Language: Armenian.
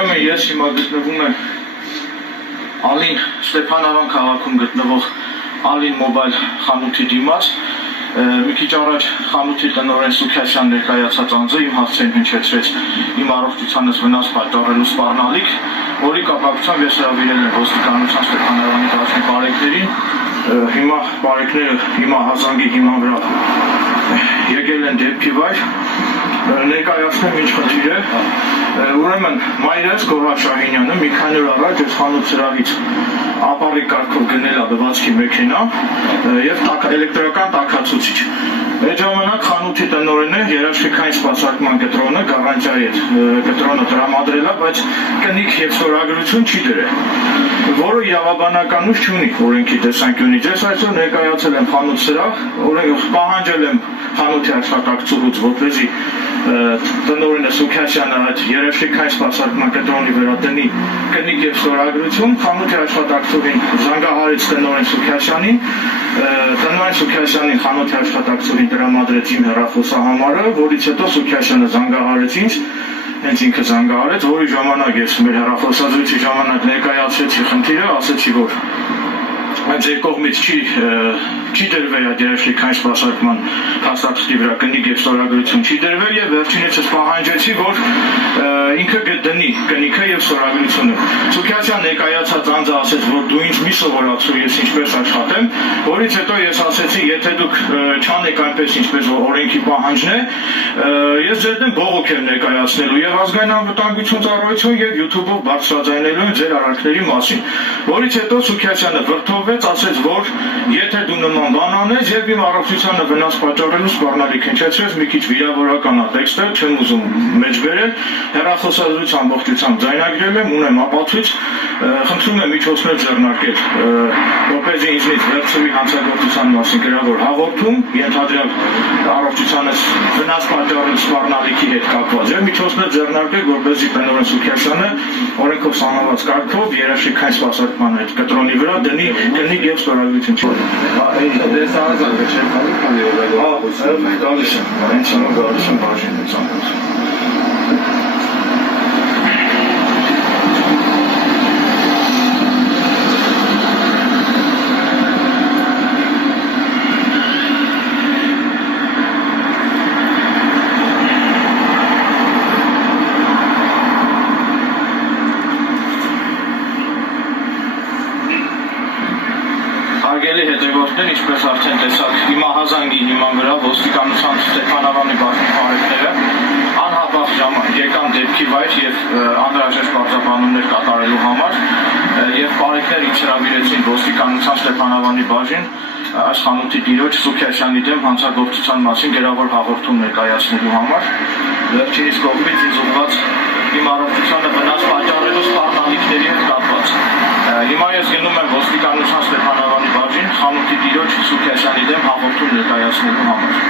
Ուրեմն ես հիմա գտնվում եմ Ալին Ստեփանավան քաղաքում գտնվող Ալին մոբայլ խանութի դիմաց մի քիչ առաջ խանութի տնօրեն Սուքիասյան ներկայացած անձը իմ հասցեն հնչեցրեց իմ առողջությանս վնաս պատճառելու սպառնալիք, որի կապակցությամբ ես հրավիրել եմ ոստիկանության Ստեփանավանի բաժնի բարեկներին, հիմա բարեկները հիմահազանգի հիման վրա եկել են դեպքի վայր, ներկայացնեմ ինչ խնդիր է, ուրեմն մայրս Գոհար Շահինյանը մի քանի օր առաջ այս խանութ սրահից ապարի կարգով գնել է լվացքի մեքենա եւ էլեկտրական տաքացուցիչ։ Այդ ժամանակ խանութի տնօրենը երաշխիքային սպասարկման կտրոնը գաղանջայի հետ կտրոնը տրամադրել է, բայց կնիկ եւ ստորագրություն չի դրել, որը իրավաբանական ուժ չունի օրենքի տեսանկյունից։ Ես այսօր ներկայացել եմ խանութ սրահ, պահանջել եմ խանութի աշխատակցուհուց, որպեսզի տնօրենը Սուքիասյանը այդ երաշխիքային սպասարկման կտրոնի վրա դնի կնիկ եւ ստորագրություն, խանութի աշխատակցուհին զանգահարեց տնօրեն Սուքիասյանին, տնօրեն Սուքիասյանին խանութի աշխատակցուհին տրամադրեց իմ հեռախոսահամարը, որից հետո Սուքիասյանը զանգահարեց ինձ, հենց ինքը զանգահարեց, որի ժամանակ ես մեր հեռախոսազրույցի ժամանակ ներկայացրեցի խնդիրը, ասեցի, որ ձեր կողմից չի դրվել այդ երաշխիքային սպասարկման փաստաթղթի վրա կնիկ եւ ստորագրություն չի դրվել եւ վերջինս պահանջեցի, որ ինքը կդնի կնիքը եւ ստորագրությունը։ Սուքիասյան ներկայացած անձը ասեց, որ դու ինձ մի սովորացրու, ես ինչպես աշխատեմ, որից հետո ես ասեցի, եթե դուք չանեք այնպես ինչպես օրենքի պահանջն է, ես ձեր դեմ բողոք եմ ներկայացնելու եւ ազգային անվտանգություն ծառայություն եւ YouTube-ով բարձրաձայնելու եմ ձեր արարքների մասին, որից հետո Սուքիասյանը վրդովվեց, ասեց, որ եթե դու նման բան անես եւ իմ առողջությանը վնաս պատճառելու սպառնալիք հնչեցրեց, մի քիչ վիրավորական է տեքստը, չեմ ուզում մեջ բերել, հեռախոսազրույց ամբողջությամբ ձայնագրել եմ, ունեմ ապացույց, խնդրում եմ միջոցներ ձեռնարկել, որպեսզի ինձնից վերցվի հանցագործության մասին գրավոր հաղորդում, ենթադրյալ առողջությանս վնաս պատճառելու սպառնալիքի հետ կապված եւ միջոցներ ձեռնարկել, որպեսզի տնօրեն Սուքիասյանը օրենքով սահմանված կարգով երաշխիքային սպասարկման այդ կտրոնի վրա դնի կնիկ եւ ստորագրություն չի։ Դες ազանգը չեմ կանի, քանի որ գալիս եմ, հենց հիմա գալիս եմ բաժին ծանոթ։ Հարգելի հետևորդներ, ինչպես արդեն տեսաք, հիմահազանգի հիման վրա ոստիկանության Ստեփանավանի բաժնի բարեկները անհապաղ եկան դեպքի վայր եւ անհրաժեշտ պարզաբանումներ կատարելու համար եւ բարեկները ինձ հրավիրեցին ոստիկանության Ստեփանավանի բաժին այս խանութի տիրոջ Սուքիասյանի դեմ հանցագործության մասին գրավոր հաղորդում ներկայացնելու համար։ Վերջինիս կողմից ինձ ուղղված իմ առողջությանը վնաս պատճառելու սպառնալիքների հետ կապված։ Հիմա ես գնում եմ ոստիկանության Ստեփանավանի բաժին խանութի տիրոջ Սուքիասյանի դեմ հաղորդում ներկայացնելու համար։